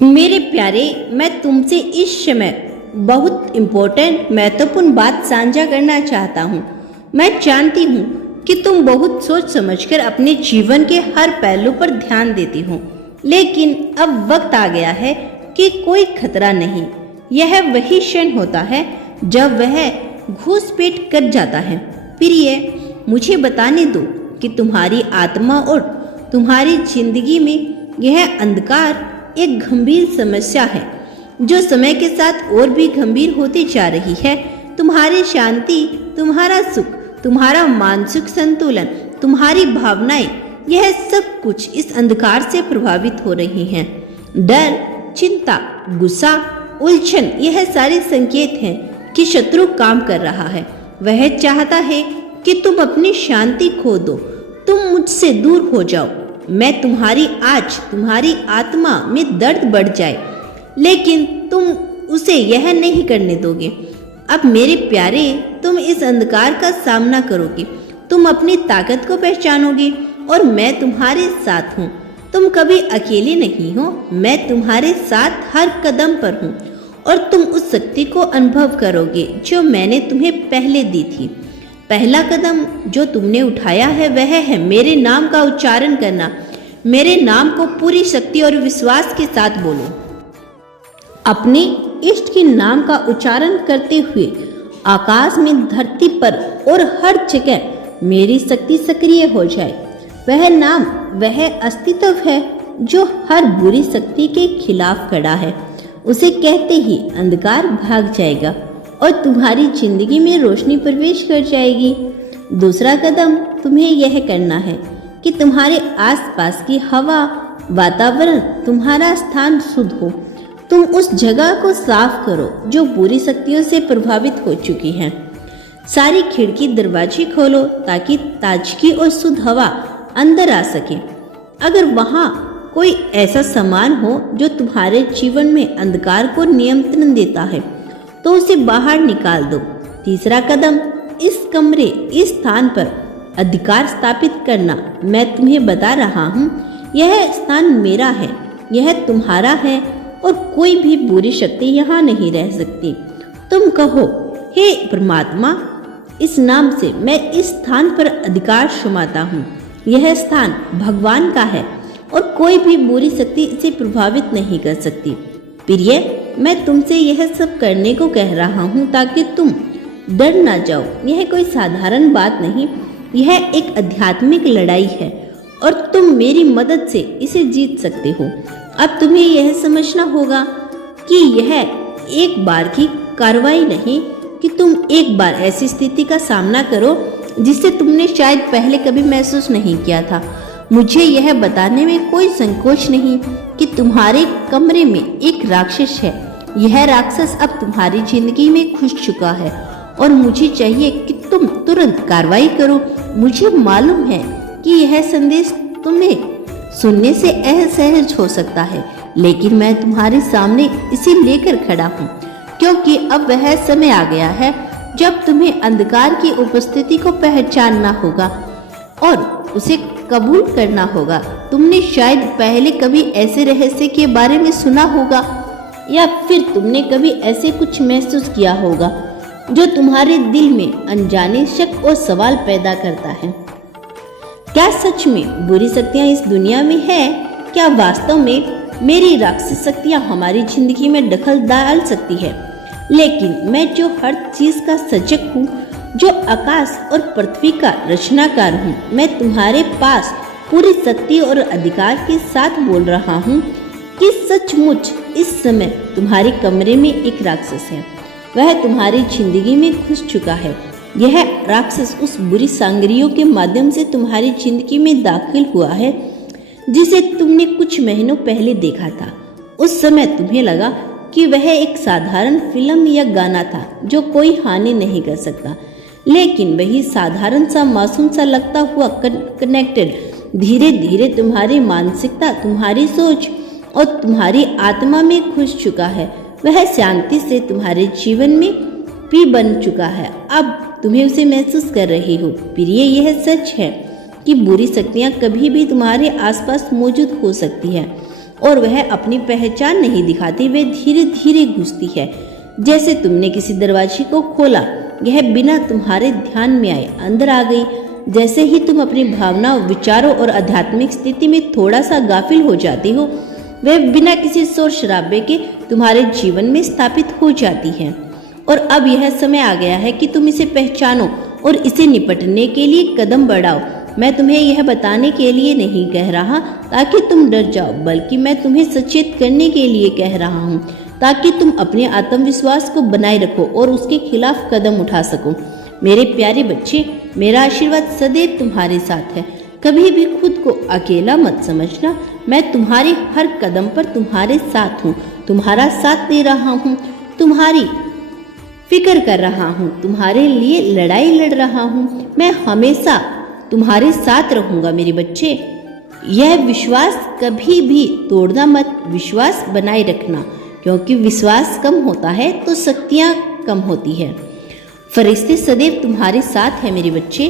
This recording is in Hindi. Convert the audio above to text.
मेरे प्यारे, मैं तुमसे इस समय बहुत इम्पोर्टेंट महत्वपूर्ण बात साझा करना चाहता हूँ। मैं जानती हूँ कि तुम बहुत सोच समझकर अपने जीवन के हर पहलू पर ध्यान देती हो, लेकिन अब वक्त आ गया है कि कोई खतरा नहीं। यह वही क्षण होता है जब वह घुसपैठ कर जाता है। प्रिय, मुझे बताने दो कि तुम्हारी आत्मा और तुम्हारी जिंदगी में यह अंधकार एक गंभीर समस्या है जो समय के साथ और भी गंभीर होती जा रही है। तुम्हारी शांति, तुम्हारा सुख, तुम्हारा मानसिक संतुलन, तुम्हारी भावनाएं, यह सब कुछ इस अंधकार से प्रभावित हो रही हैं। डर, चिंता, गुस्सा, उलझन, यह सारे संकेत हैं कि शत्रु काम कर रहा है। वह चाहता है कि तुम अपनी शांति खो दो, तुम मुझसे दूर हो जाओ। मैं तुम्हारी आत्मा में दर्द बढ़ जाए, लेकिन तुम उसे यह नहीं करने दोगे। अब मेरे प्यारे, तुम इस अंधकार का सामना करोगे, तुम अपनी ताकत को पहचानोगे और मैं तुम्हारे साथ हूँ। तुम कभी अकेले नहीं हो, मैं तुम्हारे साथ हर कदम पर हूँ और तुम उस शक्ति को अनुभव करोगे जो मैंने तुम्हें पहले दी थी। पहला कदम जो तुमने उठाया है वह है मेरे नाम का उच्चारण करना। मेरे नाम को पूरी शक्ति और विश्वास के साथ बोलो। अपने इष्ट के नाम का उच्चारण करते हुए आकाश में, धरती पर और हर जगह मेरी शक्ति सक्रिय हो जाए। वह नाम, वह अस्तित्व है जो हर बुरी शक्ति के खिलाफ खड़ा है। उसे कहते ही अंधकार भाग जाएगा और तुम्हारी जिंदगी में रोशनी प्रवेश कर जाएगी। दूसरा कदम तुम्हें यह करना है कि तुम्हारे आसपास की हवा, वातावरण, तुम्हारा स्थान शुद्ध हो। तुम उस जगह को साफ करो जो बुरी शक्तियों से प्रभावित हो चुकी है। सारी खिड़की दरवाजे खोलो ताकि ताजगी और शुद्ध हवा अंदर आ सके। अगर वहां कोई ऐसा सामान हो जो तुम्हारे जीवन में अंधकार को नियंत्रण देता है तो उसे बाहर निकाल दो। तीसरा कदम, इस कमरे, इस स्थान पर अधिकार स्थापित करना। मैं तुम्हें बता रहा हूँ, यह स्थान मेरा है, यह तुम्हारा है और कोई भी बुरी शक्ति यहाँ नहीं रह सकती। तुम कहो, हे परमात्मा, इस नाम से मैं इस स्थान पर अधिकार शुमाता हूँ। यह स्थान भगवान का है और कोई भी बुरी शक्ति इसे प्रभावित नहीं कर सकती। प्रिय, मैं तुमसे यह सब करने को कह रहा हूँ ताकि तुम डर ना जाओ। यह कोई साधारण बात नहीं, यह एक आध्यात्मिक लड़ाई है और तुम मेरी मदद से इसे जीत सकते हो। अब तुम्हें यह समझना होगा कि यह एक बार की कार्रवाई नहीं कि तुम एक बार ऐसी स्थिति का सामना करो जिसे तुमने शायद पहले कभी महसूस नहीं किया था। मुझे यह बताने में कोई संकोच नहीं कि तुम्हारे कमरे में एक राक्षस है। यह राक्षस अब तुम्हारी जिंदगी में घुस चुका है और मुझे चाहिए कि तुम तुरंत कार्रवाई करो। मुझे मालूम है कि यह संदेश तुम्हें सुनने से असहज हो सकता है, लेकिन मैं तुम्हारे सामने इसे लेकर खड़ा हूँ क्योंकि अब वह समय आ गया है जब तुम्हें अंधकार की उपस्थिति को पहचानना होगा और उसे कबूल करना होगा। तुमने शायद पहले कभी ऐसे रहस्य के बारे में सुना होगा या फिर तुमने कभी ऐसे कुछ महसूस किया होगा जो तुम्हारे दिल में अनजाने शक और सवाल पैदा करता है। क्या सच में बुरी शक्तियां इस दुनिया में है? क्या वास्तव में मेरी राक्षस शक्तियां हमारी जिंदगी में दखल डाल सकती है? लेकिन मैं जो हर चीज का सजग हूँ, जो आकाश और पृथ्वी का रचनाकार हूँ, मैं तुम्हारे पास पूरी शक्ति और अधिकार के साथ बोल रहा हूँ कि सचमुच इस समय तुम्हारे कमरे में एक राक्षस है। वह तुम्हारी जिंदगी में घुस चुका है। यह राक्षस उस बुरी सांगरियों के माध्यम से तुम्हारी जिंदगी में दाखिल हुआ है जिसे तुमने कुछ महीनों पहले देखा था। उस समय तुम्हें लगा कि वह एक साधारण फिल्म या गाना था जो कोई हानि नहीं कर सकता, लेकिन वही साधारण सा, मासूम सा लगता हुआ कनेक्टेड धीरे धीरे तुम्हारी मानसिकता, तुम्हारी सोच और तुम्हारी आत्मा में घुस चुका है। वह शांति से तुम्हारे जीवन में भी बन चुका है। अब तुम्हें उसे महसूस कर रही हो। प्रिय, यह सच है कि बुरी शक्तियां कभी भी तुम्हारे आसपास मौजूद हो सकती है, और वह अपनी पहचान नहीं दिखाती, वे धीरे धीरे घुसती है। जैसे तुमने किसी दरवाजे को खोला, यह बिना तुम्हारे ध्यान में आए अंदर आ गई। जैसे ही तुम अपनी भावनाओं, विचारों और आध्यात्मिक स्थिति में थोड़ा सा गाफिल हो जाती हो, वह बिना किसी शोर शराबे के तुम्हारे जीवन में स्थापित हो जाती है। और अब यह समय आ गया है कि तुम इसे पहचानो और इसे निपटने के लिए कदम बढ़ाओ। मैं तुम्हें यह बताने के लिए नहीं कह रहा ताकि तुम डर जाओ, बल्कि मैं तुम्हें सचेत करने के लिए कह रहा हूँ, ताकि तुम अपने आत्मविश्वास को बनाए रखो और उसके खिलाफ कदम उठा सको। मेरे प्यारे बच्चे, मेरा आशीर्वाद सदैव तुम्हारे साथ है। कभी भी खुद को अकेला मत समझना। मैं तुम्हारे हर कदम पर तुम्हारे साथ हूँ, तुम्हारा साथ दे रहा हूँ, तुम्हारी फिक्र कर रहा हूँ, तुम्हारे लिए लड़ाई लड़ रहा हूँ। मैं हमेशा तुम्हारे साथ रहूंगा मेरे बच्चे। यह विश्वास कभी भी तोड़ना मत, विश्वास बनाए रखना, क्योंकि विश्वास कम होता है तो शक्तियाँ कम होती है। फरिश्ते सदैव तुम्हारे साथ है मेरे बच्चे।